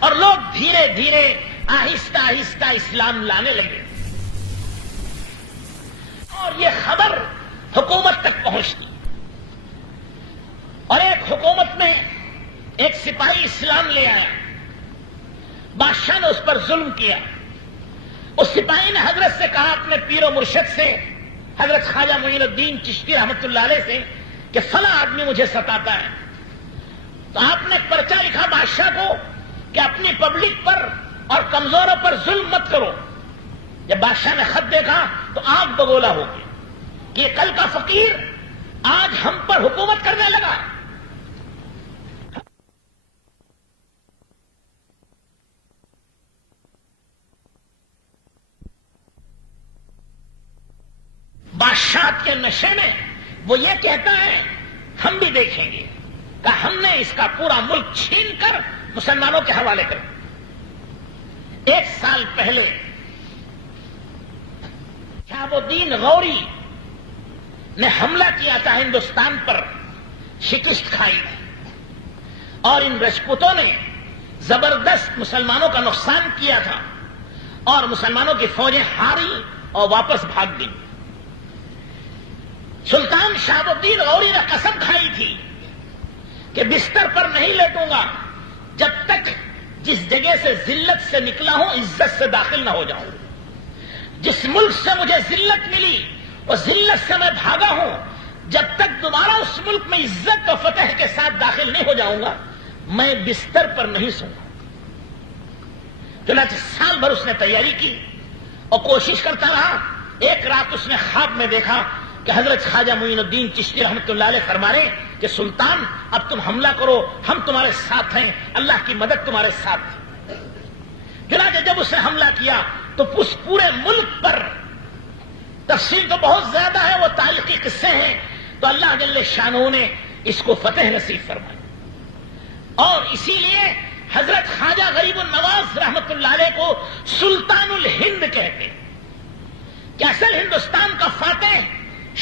اور لوگ دھیرے دھیرے آہستہ آہستہ اسلام لانے لگے اور یہ خبر حکومت تک پہنچتی اور ایک حکومت میں ایک سپاہی اسلام لے آیا. بادشاہ نے اس پر ظلم کیا. اس سپاہی نے حضرت سے کہا اپنے پیر و مرشد سے حضرت خواجہ معین الدین چشتی رحمۃ اللہ علیہ سے کہ فلاں آدمی مجھے ستاتا ہے. تو آپ نے پرچہ لکھا بادشاہ کو کہ اپنی پبلک پر اور کمزوروں پر ظلم مت کرو. جب بادشاہ نے خط دیکھا تو آگ بگولا ہو گیا کہ یہ کل کا فقیر آج ہم پر حکومت کرنے لگا. بادشاہ کے نشے میں وہ یہ کہتا ہے ہم بھی دیکھیں گے کہ ہم نے اس کا پورا ملک چھین کر مسلمانوں کے حوالے کر. 1 سال پہلے شہاب الدین غوری نے حملہ کیا تھا ہندوستان پر, شکست کھائی اور ان رجپوتوں نے زبردست مسلمانوں کا نقصان کیا تھا اور مسلمانوں کی فوجیں ہاری اور واپس بھاگ گئی. سلطان شہاب الدین غوری نے قسم کھائی تھی کہ بستر پر نہیں لیٹوں گا جب تک جس جگہ سے ذلت سے نکلا ہوں عزت سے داخل نہ ہو جاؤں. جس ملک سے مجھے ذلت ملی اور ذلت سے میں بھاگا ہوں, جب تک دوبارہ اس ملک میں عزت و فتح کے ساتھ داخل نہیں ہو جاؤں گا میں بستر پر نہیں سوں گا. چنانچہ سال بھر اس نے تیاری کی اور کوشش کرتا رہا. ایک رات اس نے خواب میں دیکھا کہ حضرت خواجہ معین الدین چشتی رحمۃ اللہ علیہ فرما رہے کہ سلطان اب تم حملہ کرو, ہم تمہارے ساتھ ہیں, اللہ کی مدد تمہارے ساتھ ہے. چنانچہ جب اس نے حملہ کیا تو اس پورے ملک پر, تفصیل تو بہت زیادہ ہے, وہ تاریخی قصے ہیں, تو اللہ جل شانہ نے اس کو فتح نصیب فرمائی. اور اسی لیے حضرت خواجہ غریب النواز رحمۃ اللہ علیہ کو سلطان الہند کہتے کہ اصل ہندوستان کا فاتح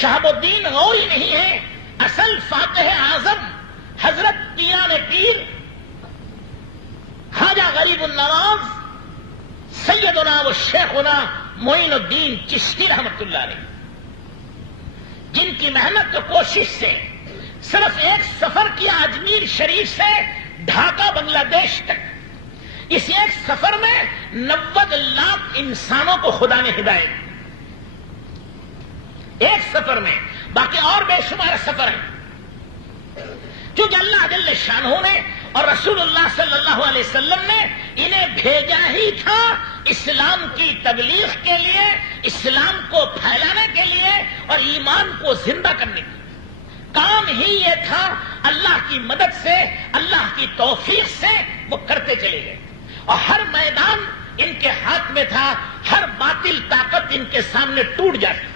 شہاب الدین غوری نہیں ہے, اصل فاتح اعظم حضرت پیران پیر خواجہ غریب النواز سیدنا و شیخنا معین الدین چشتی رحمۃ اللہ علیہ, جن کی محنت و کوشش سے صرف ایک سفر کیا اجمیر شریف سے ڈھاکہ بنگلہ دیش تک. اس ایک سفر میں 90 لاکھ انسانوں کو خدا نے ہدایت, ایک سفر میں, باقی اور بے شمار سفر ہیں. کیونکہ اللہ جل شانہ نے اور رسول اللہ صلی اللہ علیہ وسلم نے انہیں بھیجا ہی تھا اسلام کی تبلیغ کے لیے, اسلام کو پھیلانے کے لیے اور ایمان کو زندہ کرنے کے لیے. کام ہی یہ تھا, اللہ کی مدد سے, اللہ کی توفیق سے وہ کرتے چلے گئے اور ہر میدان ان کے ہاتھ میں تھا, ہر باطل طاقت ان کے سامنے ٹوٹ جاتی.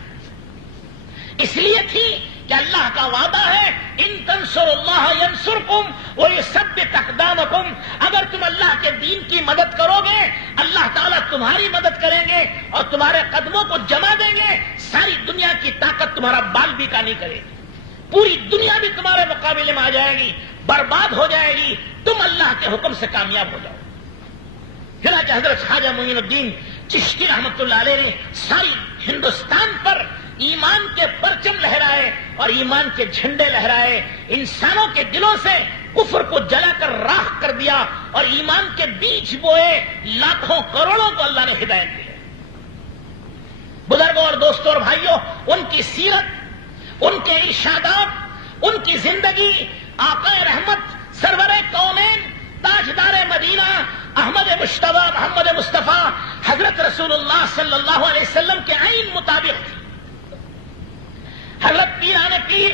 اس لیے تھی کہ اللہ کا وعدہ ہے ان تنصروا اللہ ینصرکم ویثبت اقدامکم, اگر تم اللہ کے دین کی مدد کرو گے اللہ تعالیٰ تمہاری مدد کریں گے اور تمہارے قدموں کو جما دیں گے. ساری دنیا کی طاقت تمہارا بال بیکا نہیں کرے گی, پوری دنیا بھی تمہارے مقابلے میں آ جائے گی, برباد ہو جائے گی, تم اللہ کے حکم سے کامیاب ہو جاؤ. چنانچہ حضرت خواجہ معین الدین چشتی رحمۃ اللہ علیہ نے ساری ہندوستان پر ایمان کے پرچم لہرائے اور ایمان کے جھنڈے لہرائے, انسانوں کے دلوں سے کفر کو جلا کر راکھ کر دیا اور ایمان کے بیج بوئے, لاکھوں کروڑوں کو اللہ نے ہدایت دی. بزرگوں اور دوستوں اور بھائیوں, ان کی سیرت, ان کے ارشادات, ان کی زندگی آقا رحمت سرور کونین تاجدار مدینہ احمد مجتبی محمد مصطفیٰ حضرت رسول اللہ صلی اللہ علیہ وسلم کے عین مطابق تھی. حضرت پیران پیر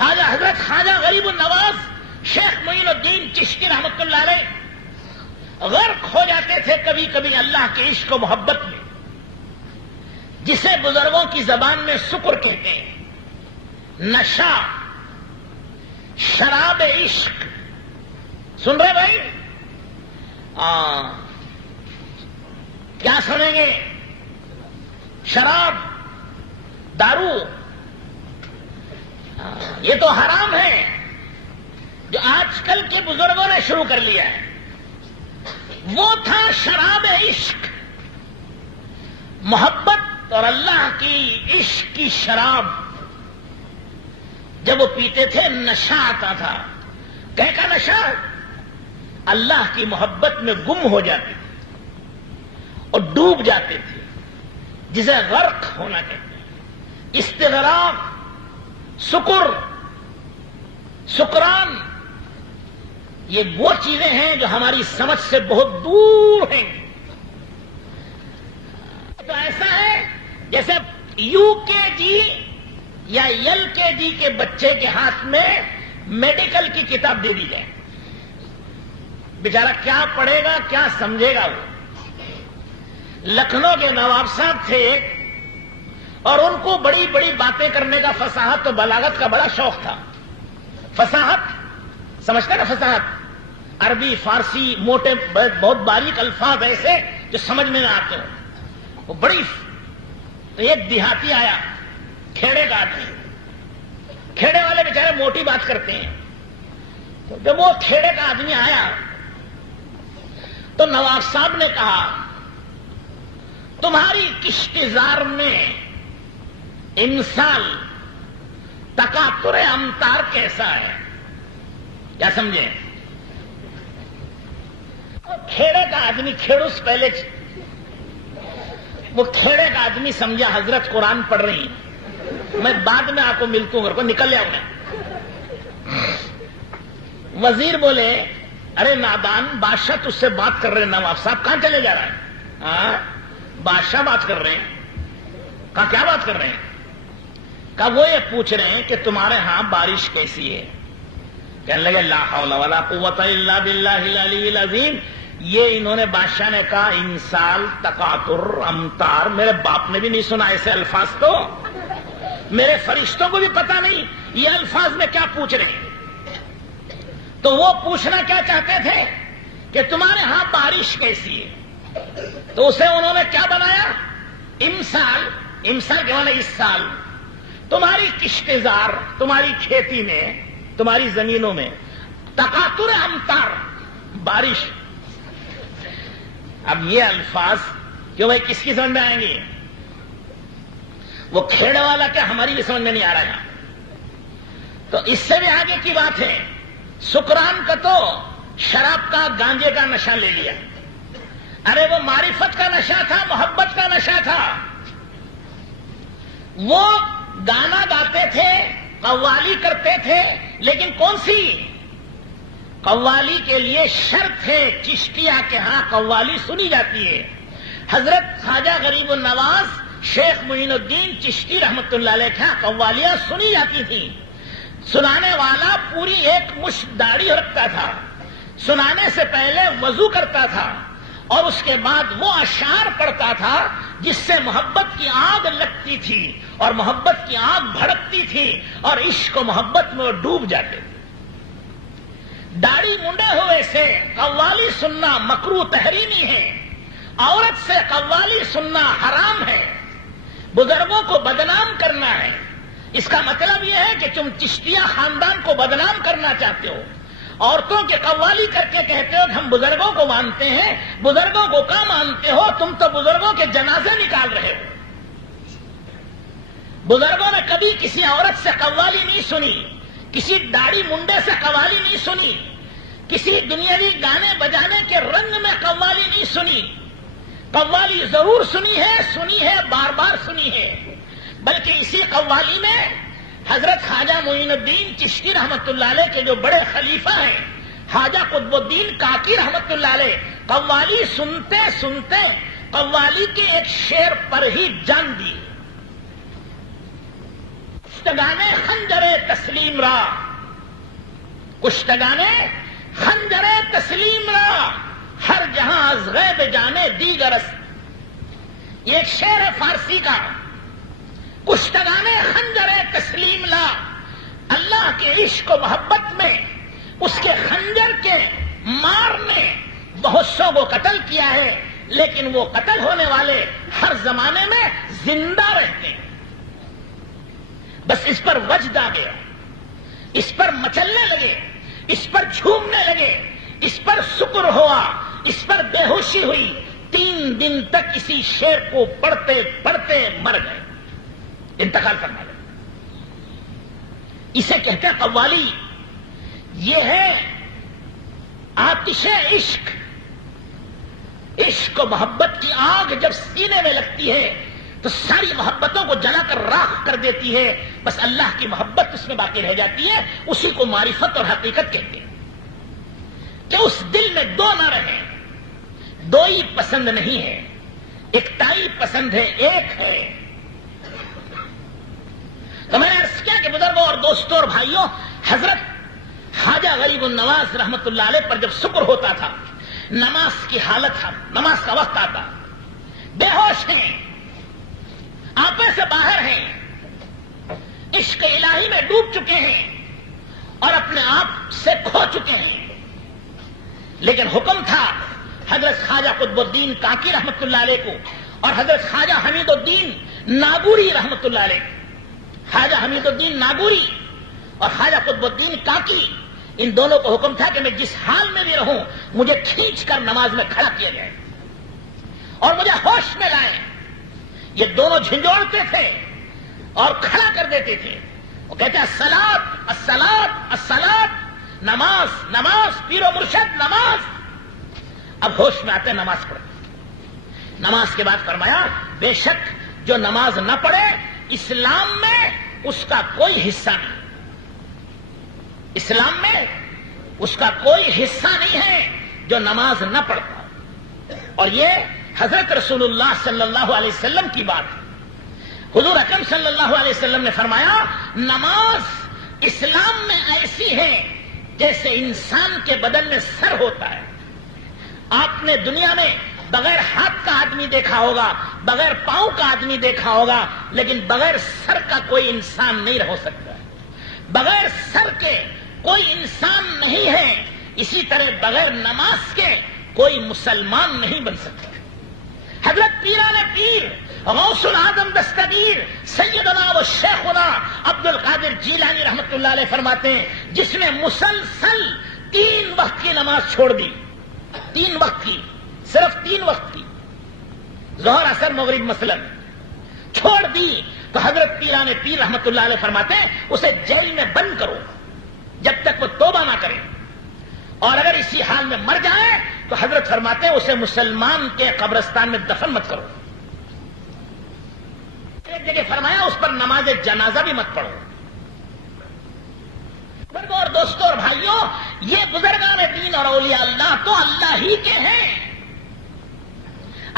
حضرت خواجہ غریب النواز شیخ معین الدین چشتی رحمۃ اللہ علیہ غرق ہو جاتے تھے کبھی کبھی اللہ کے عشق و محبت میں, جسے بزرگوں کی زبان میں سکر کہتے ہیں. نشہ, شراب عشق, سن رہے بھائی؟ کیا سنیں گے؟ شراب, دارو, یہ تو حرام ہے جو آج کل کے بزرگوں نے شروع کر لیا ہے. وہ تھا شراب عشق، محبت اور اللہ کی عشق کی شراب. جب وہ پیتے تھے نشہ آتا تھا. کہہ کا نشہ اللہ کی محبت میں گم ہو جاتے تھے اور ڈوب جاتے تھے، جسے غرق ہونا کہتے ہیں. استغراق، سکران، یہ وہ چیزیں ہیں جو ہماری سمجھ سے بہت دور ہیں. تو ایسا ہے جیسے UKG یا LKG کے بچے کے ہاتھ میں میڈیکل کی کتاب دے دی جائے. بیچارہ کیا پڑھے گا، کیا سمجھے گا. وہ لکھنؤ کے نواب صاحب تھے اور ان کو بڑی بڑی باتیں کرنے کا، فصاحت و بلاغت کا بڑا شوق تھا. فصاحت سمجھتے نا، فصاحت عربی فارسی موٹے بہت باریک الفاظ ایسے جو سمجھ میں نہ آتے ہوں. وہ بڑی. تو ایک دیہاتی آیا، کھیڑے کا آدمی. کھیڑے والے بیچارے موٹی بات کرتے ہیں. تو جب وہ کھیڑے کا آدمی آیا تو نواب صاحب نے کہا تمہاری کشتزار میں انسان تکاتر امتار کیسا ہے؟ کیا سمجھے؟ کھیڑے کا آدمی کھیڑوس پہلے وہ کھیڑے کا آدمی سمجھا حضرت قرآن پڑھ رہی ہیں، میں بعد میں آپ کو ملتا ہوں، گھر کو نکل لیا انہیں. وزیر بولے ارے نادان، بادشاہ تجھ سے بات کر رہے ہیں. نواب صاحب کہاں چلے جا رہا ہے؟ ہاں بادشاہ بات کر رہے ہیں. کہا کیا بات کر رہے ہیں؟ کہا وہ یہ پوچھ رہے ہیں کہ تمہارے ہاں بارش کیسی ہے. کہنے لگے لا حول ولا قوت الا باللہ العلی العظیم. یہ انہوں نے بادشاہ نے کہا انسال تقاطر امتار. میرے باپ نے بھی نہیں سنا ایسے الفاظ، تو میرے فرشتوں کو بھی پتا نہیں یہ الفاظ میں کیا پوچھ رہے ہیں. تو وہ پوچھنا کیا چاہتے تھے کہ تمہارے ہاں بارش کیسی ہے. تو اسے انہوں نے کیا بنایا؟ امسال. امسال کے معنی اس سال تمہاری کشتزار، تمہاری کھیتی میں، تمہاری زمینوں میں تقاطر امتار، بارش. اب یہ الفاظ کیوں بھائی کس کی سمجھ میں آئیں گے؟ وہ کھیڑے والا کیا ہماری بھی سمجھ میں نہیں آ رہا ہے. تو اس سے بھی آگے کی بات ہے. سکران کا تو شراب کا، گانجے کا نشہ لے لیا. ارے وہ معرفت کا نشہ تھا، محبت کا نشہ تھا. وہ گانا گاتے تھے، قوالی کرتے تھے، لیکن کون سی قوالی کے لیے شرط ہے. چشتیہ کے ہاں قوالی سنی جاتی ہے. حضرت خواجہ غریب النواز شیخ معین الدین چشتی رحمت اللہ علیہ کے ہاں قوالیاں سنی جاتی تھیں. سنانے والا پوری ایک مشت داڑھی رکھتا تھا، سنانے سے پہلے وضو کرتا تھا اور اس کے بعد وہ اشعار پڑھتا تھا جس سے محبت کی آگ لگتی تھی اور محبت کی آگ بھڑکتی تھی اور عشق و محبت میں وہ ڈوب جاتے تھے. داڑھی منڈے ہوئے سے قوالی سننا مکروہ تحریمی ہے. عورت سے قوالی سننا حرام ہے. بزرگوں کو بدنام کرنا ہے. اس کا مطلب یہ ہے کہ تم چشتیہ خاندان کو بدنام کرنا چاہتے ہو. عورتوں کے قوالی کر کے کہتے ہو کہ ہم بزرگوں کو مانتے ہیں. بزرگوں کو کیا مانتے ہو؟ تم تو بزرگوں کے جنازے نکال رہے ہو. بزرگوں نے کبھی کسی عورت سے قوالی نہیں سنی، کسی داڑھی منڈے سے قوالی نہیں سنی، کسی دنیاوی گانے بجانے کے رنگ میں قوالی نہیں سنی. قوالی ضرور سنی ہے، بار بار سنی ہے. بلکہ اسی قوالی میں حضرت خواجہ معین الدین چشتی رحمت اللہ علیہ کے جو بڑے خلیفہ ہیں خواجہ قطب الدین کاکی رحمت اللہ علیہ، قوالی سنتے سنتے قوالی کے ایک شعر پر ہی جان دی. کشتگانے خنجر تسلیم را، کشتگانے خنجر تسلیم را، ہر جہاں از غیب جانے دیگر است. یہ ایک شعر ہے فارسی کا. کشتگانے خنجر تسلیم لا، اللہ کے عشق و محبت میں اس کے خنجر کے مار نے بہت سو کو قتل کیا ہے، لیکن وہ قتل ہونے والے ہر زمانے میں زندہ رہتے ہیں. بس اس پر وجد آ گیا، اس پر مچلنے لگے، اس پر جھومنے لگے، اس پر شکر ہوا، اس پر بے ہوشی ہوئی، 3 دن تک اسی شعر کو پڑھتے پڑھتے مر گئے، انتقال فرما گئے۔ اسے کہتے ہیں قوالی۔ یہ ہے آتش عشق۔ عشق و محبت کی آگ جب سینے میں لگتی ہے تو ساری محبتوں کو جلا کر راکھ کر دیتی ہے، بس اللہ کی محبت اس میں باقی رہ جاتی ہے۔ اسی کو معرفت اور حقیقت کہتے ہیں کہ اس دل میں دو نہ رہیں، دو ہی پسند نہیں ہے، ایک تائی پسند ہے، ایک ہے۔ تو میں نے عرض کیا کہ بزرگوں اور دوستوں اور بھائیوں، حضرت خواجہ غریب النواز رحمت اللہ علیہ پر جب شکر ہوتا تھا، نماز کی حالت تھا، نماز کا وقت آتا، بے ہوش ہیں، آپے سے باہر ہیں، عشق الہی میں ڈوب چکے ہیں اور اپنے آپ سے کھو چکے ہیں، لیکن حکم تھا حضرت خواجہ قطب الدین کاکی رحمت اللہ علیہ کو اور حضرت خواجہ حمید الدین ناگوری رحمت اللہ علیہ، خواجہ حمید الدین ناگوری اور خواجہ قطب الدین کاکی، ان دونوں کو حکم تھا کہ میں جس حال میں بھی رہوں مجھے کھینچ کر نماز میں کھڑا کیا جائے اور مجھے ہوش میں لائیں۔ یہ دونوں جھنجھوڑتے تھے اور کھڑا کر دیتے تھے، وہ کہتے ہیں الصلاۃ الصلاۃ الصلاۃ، نماز نماز، پیر و مرشد نماز۔ اب ہوش میں آتے نماز پڑھتے۔ نماز کے بعد فرمایا بے شک جو نماز نہ پڑھے اسلام میں اس کا کوئی حصہ نہیں، اسلام میں اس کا کوئی حصہ نہیں ہے جو نماز نہ پڑھتا۔ اور یہ حضرت رسول اللہ صلی اللہ علیہ وسلم کی بات ہے۔ حضور اکرم صلی اللہ علیہ وسلم نے فرمایا نماز اسلام میں ایسی ہے جیسے انسان کے بدن میں سر ہوتا ہے۔ آپ نے دنیا میں بغیر ہاتھ کا آدمی دیکھا ہوگا، بغیر پاؤں کا آدمی دیکھا ہوگا، لیکن بغیر سر کا کوئی انسان نہیں رہ سکتا، بغیر سر کے کوئی انسان نہیں ہے۔ اسی طرح بغیر نماز کے کوئی مسلمان نہیں بن سکتا۔ حضرت پیران پیر غوث العظم دستگیر سیدنا و شیخنا عبد القادر جیلانی رحمت اللہ علیہ فرماتے ہیں جس نے مسلسل 3 وقت کی نماز چھوڑ دی، 3 وقت کی، صرف 3 وقت کی، ظہر عصر مغرب مثلا چھوڑ دی، تو حضرت پیران پیر رحمت اللہ علیہ فرماتے ہیں اسے جیل میں بند کرو جب تک وہ توبہ نہ کرے، اور اگر اسی حال میں مر جائے تو حضرت فرماتے ہیں اسے مسلمان کے قبرستان میں دفن مت کرو۔ ایک جگہ فرمایا اس پر نماز جنازہ بھی مت پڑھو۔ بزرگوں اور دوستوں اور بھائیوں، یہ بزرگان دین اور اولیاء اللہ تو اللہ ہی کے ہیں،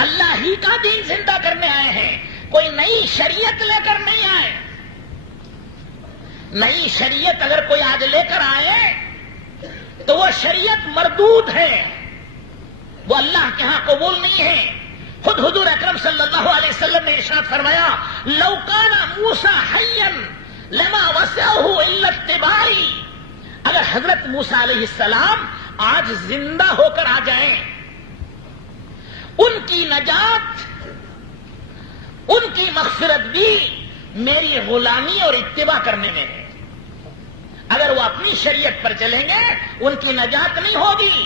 اللہ ہی کا دین زندہ کرنے آئے ہیں، کوئی نئی شریعت لے کر نہیں آئے۔ نئی شریعت اگر کوئی آج لے کر آئے تو وہ شریعت مردود ہے، وہ اللہ کے ہاں قبول نہیں ہے۔ خود حضور اکرم صلی اللہ علیہ وسلم نے ارشاد فرمایا لو کان موسیٰ حیا لما وسعہ الا اتباعی، اگر حضرت موسیٰ علیہ السلام آج زندہ ہو کر آ جائیں، ان کی نجات، ان کی مغفرت بھی میری غلامی اور اتباع کرنے میں ہے۔ اگر وہ اپنی شریعت پر چلیں گے ان کی نجات نہیں ہوگی،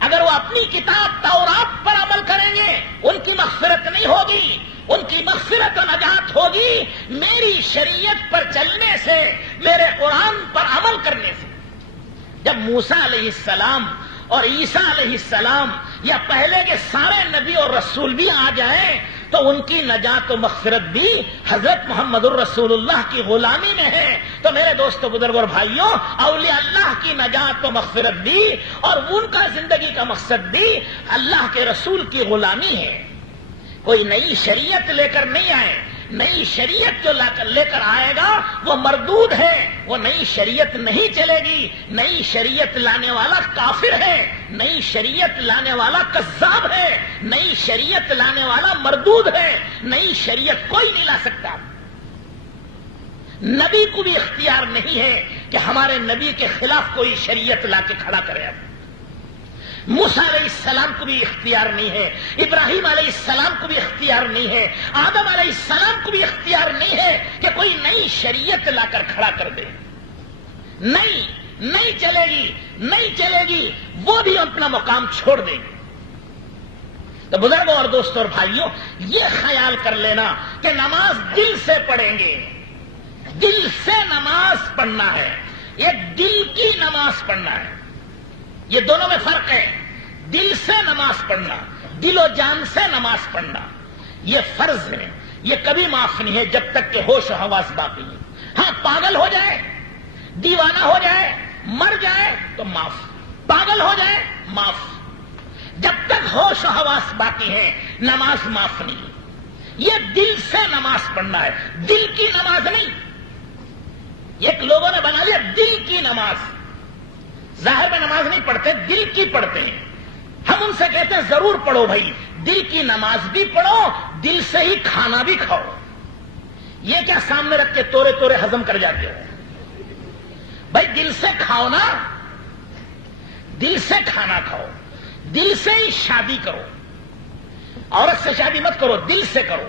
اگر وہ اپنی کتاب تورات پر عمل کریں گے ان کی مغفرت نہیں ہوگی، ان کی مغفرت و نجات ہوگی میری شریعت پر چلنے سے، میرے قرآن پر عمل کرنے سے۔ جب موسیٰ علیہ السلام اور عیسیٰ علیہ السلام یا پہلے کے سارے نبی اور رسول بھی آ جائیں تو ان کی نجات و مغفرت بھی حضرت محمد الرسول اللہ کی غلامی میں ہے۔ تو میرے دوستو بزرگوں اور بھائیوں، اولیاء اللہ کی نجات و مغفرت بھی اور ان کا زندگی کا مقصد بھی اللہ کے رسول کی غلامی ہے۔ کوئی نئی شریعت لے کر نہیں آئے، نئی شریعت جو لے کر آئے گا وہ مردود ہے، وہ نئی شریعت نہیں چلے گی۔ نئی شریعت لانے والا کافر ہے، نئی شریعت لانے والا کذاب ہے، نئی شریعت لانے والا مردود ہے، نئی شریعت کوئی نہیں لا سکتا۔ نبی کو بھی اختیار نہیں ہے کہ ہمارے نبی کے خلاف کوئی شریعت لا کے کھڑا کرے۔ موسیٰ علیہ السلام کو بھی اختیار نہیں ہے، ابراہیم علیہ السلام کو بھی اختیار نہیں ہے، آدم علیہ السلام کو بھی اختیار نہیں ہے کہ کوئی نئی شریعت لا کر کھڑا کر دے۔ نہیں چلے گی، نہیں چلے گی، وہ بھی اپنا مقام چھوڑ دیں گے۔ تو بزرگوں اور دوستوں اور بھائیوں، یہ خیال کر لینا کہ نماز دل سے پڑھیں گے، دل سے نماز پڑھنا ہے، یہ دل کی نماز پڑھنا ہے۔ یہ دونوں میں فرق ہے، دل سے نماز پڑھنا، دل و جان سے نماز پڑھنا، یہ فرض ہے، یہ کبھی معاف نہیں ہے جب تک کہ ہوش و حواس باقی ہے۔ ہاں، پاگل ہو جائے، دیوانہ ہو جائے، مر جائے تو معاف، پاگل ہو جائے معاف، جب تک ہوش و حواس باقی ہے نماز معاف نہیں۔ یہ دل سے نماز پڑھنا ہے، دل کی نماز نہیں۔ ایک لوگوں نے بنا لیا دل کی نماز، ظاہر میں نماز نہیں پڑھتے، دل کی پڑھتے ہیں۔ ہم ان سے کہتے ہیں ضرور پڑھو بھائی، دل کی نماز بھی پڑھو، دل سے ہی کھانا بھی کھاؤ۔ یہ کیا سامنے رکھ کے تورے تورے ہضم کر جاتے ہو؟ بھائی دل سے کھاؤ نا، دل سے کھانا کھاؤ، دل سے ہی شادی کرو۔ عورت سے شادی مت کرو، دل سے کرو،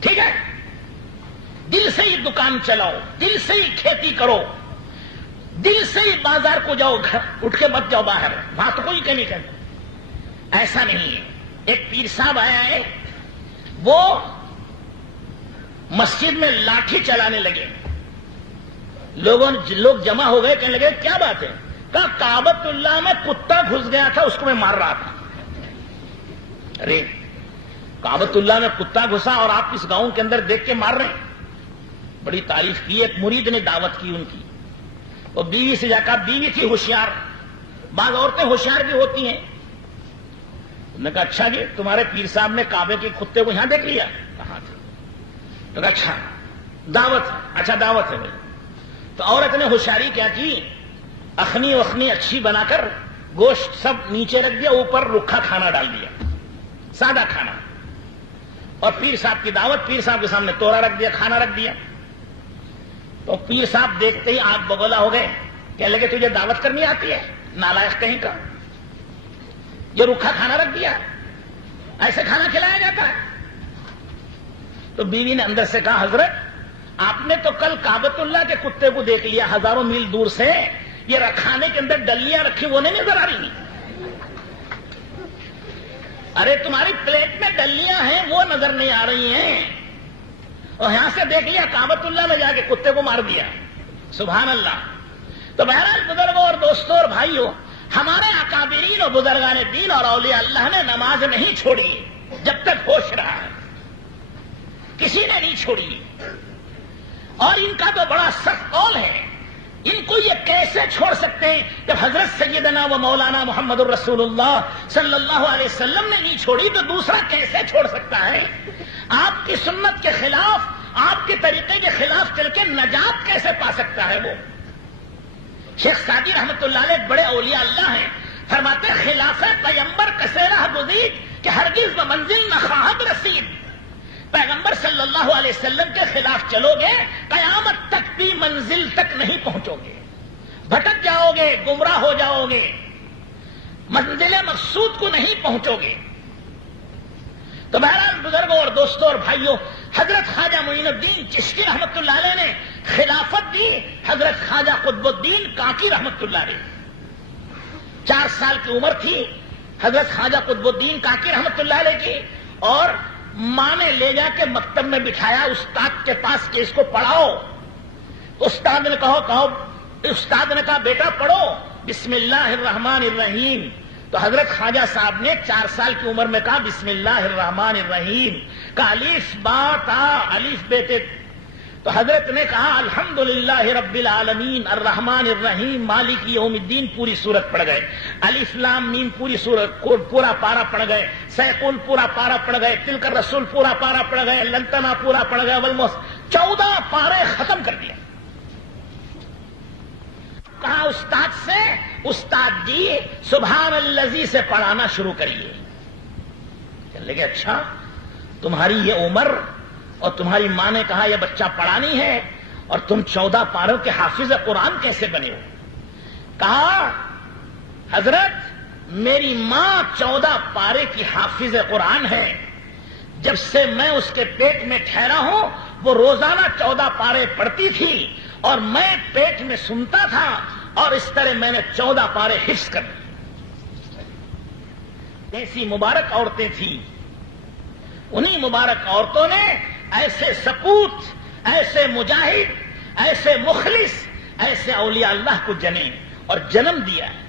ٹھیک ہے؟ دل سے ہی دکان چلاؤ، دل سے ہی کھیتی کرو، دل سے ہی بازار کو جاؤ، گھر اٹھ کے مت جاؤ باہر، وہاں تو کوئی کمی کرتا، ایسا نہیں ہے۔ ایک پیر صاحب آیا ہے، وہ مسجد میں لاٹھی چلانے لگے، لوگ جمع ہو گئے، کہنے لگے کیا بات ہے؟ کہا کعبۃ اللہ میں کتا گھس گیا تھا، اس کو میں مار رہا تھا۔ ارے کعبۃ اللہ میں کتا گھسا اور آپ اس گاؤں کے اندر دیکھ کے مار رہے ہیں؟ بڑی تعریف کی، ایک مرید نے دعوت کی ان کی، وہ بیوی سے جا کر، بیوی تھی ہوشیار، بعض عورتیں ہوشیار بھی ہوتی ہیں، انہوں نے کہا اچھا جی تمہارے پیر صاحب نے کعبے کے کتے کو یہاں دیکھ لیا؟ کہاں تھا؟ تو کہا اچھا دعوت، اچھا دعوت ہے بھائی۔ تو عورت نے ہوشیاری کیا کی، اخنی وخنی اچھی بنا کر گوشت سب نیچے رکھ دیا، اوپر رکھا کھانا ڈال دیا، سادہ کھانا، اور پیر صاحب کی دعوت، پیر صاحب کے سامنے تورا رکھ دیا، کھانا رکھ دیا۔ تو پیر صاحب دیکھتے ہی آگ بگولا ہو گئے، کہنے لگے تجھے دعوت کرنی آتی ہے نالائق کہیں کا؟ یہ رکھا کھانا رکھ دیا، ایسے کھانا کھلایا جاتا ہے؟ تو بیوی نے اندر سے کہا حضرت آپ نے تو کل کعبۃ اللہ کے کتے کو دیکھ لیا ہزاروں میل دور سے، یہ کھانے کے اندر ڈلیاں رکھی وہ نہیں نظر آ رہی؟ ارے تمہاری پلیٹ میں ڈلیاں ہیں وہ نظر نہیں آ رہی ہیں، اور یہاں سے دیکھ لیا کعبۃ اللہ میں جا کے کتے کو مار دیا۔ سبحان اللہ۔ تو بہرحال بزرگوں اور دوستوں اور بھائیوں، ہمارے اکابرین اور بزرگان دین اور اولیاء اللہ نے نماز نہیں چھوڑی جب تک ہوش رہا ہے، کسی نے نہیں چھوڑی، اور ان کا تو بڑا سخت قول ہے۔ ان کو یہ کیسے چھوڑ سکتے ہیں جب حضرت سیدنا و مولانا محمد الرسول اللہ صلی اللہ علیہ وسلم نے نہیں چھوڑی تو دوسرا کیسے چھوڑ سکتا ہے؟ آپ کی سنت کے خلاف، آپ کے طریقے کے خلاف چل کے نجات کیسے پا سکتا ہے وہ؟ شیخ سعدی رحمت اللہ علیہ بڑے اولیاء اللہ ہیں، فرماتے خلاف پیغمبر کسیرہ گزید کہ ہرگز و منزل نہ خواہد رسید۔ پیغمبر صلی اللہ علیہ وسلم کے خلاف چلو گے قیامت تک بھی منزل تک نہیں پہنچو گے، بھٹک جاؤ گے، گمراہ ہو جاؤ گے، منزل مقصود کو نہیں پہنچو گے۔ تو بہرحال بزرگوں اور دوستوں اور بھائیوں، حضرت خواجہ معین الدین چشتی رحمت اللہ علیہ نے خلافت دی حضرت خواجہ قطب الدین کاکی رحمت اللہ علیہ۔ 4 سال کی عمر تھی حضرت خواجہ قطب الدین کاکی رحمت اللہ علیہ کی، اور ماں نے لے جا کے مکتب میں بٹھایا استاد کے پاس کہ اس کو پڑھاؤ۔ استاد نے استاد نے کہا بیٹا پڑھو بسم اللہ الرحمن الرحیم۔ تو حضرت خواجہ صاحب نے 4 سال کی عمر میں کہا بسم اللہ الرحمن الرحیم، کہا الف با تا، الف بے تے۔ تو حضرت نے کہا الحمدللہ رب العالمین الرحمن الرحیم مالک یوم الدین، پوری سورت پڑھ گئے، الف لام میم پوری سورت پورا پارا پڑھ گئے، سیقل پورا پارا پڑھ گئے، تلک الرسول پورا پارا پڑھ گئے، لنتنا پورا پڑھ گئے، والموس 14 پارے ختم کر دیا۔ کہا استاد سے استاد جی سبحان الذی سے پڑھانا شروع کریے۔ کہنے لگے اچھا تمہاری یہ عمر اور تمہاری ماں نے کہا یہ بچہ پڑھا نہیں ہے اور تم 14 پاروں کے حافظ قرآن کیسے بنے ہو؟ کہا حضرت میری ماں 14 پارے کی حافظ قرآن ہے، جب سے میں اس کے پیٹ میں ٹھہرا ہوں وہ روزانہ 14 پارے پڑھتی تھی اور میں پیٹ میں سنتا تھا، اور اس طرح میں نے 14 پارے حفظ کر دی۔ ایسی مبارک عورتیں تھیں، انہی مبارک عورتوں نے ایسے سپوت، ایسے مجاہد، ایسے مخلص، ایسے اولیاء اللہ کو جنے اور جنم دیا ہے۔